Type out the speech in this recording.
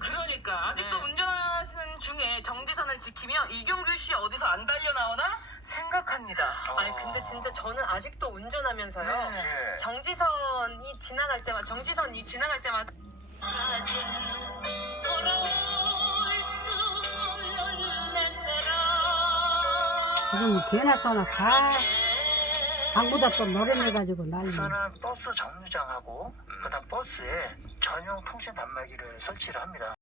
그러니까 아직도 운전하시는 중에 정지선을 지키며 이경규 씨 어디서 안 달려 나오나 생각합니다. 아니 근데 진짜 저는 아직도 운전하면서요. 네. 정지선이 지나갈 때마다 지금 개나 써나 다 방보다 또 노래내가지고 난리. 우선은 버스 정류장하고 그다음 버스에 전용 통신 단말기를 설치를 합니다.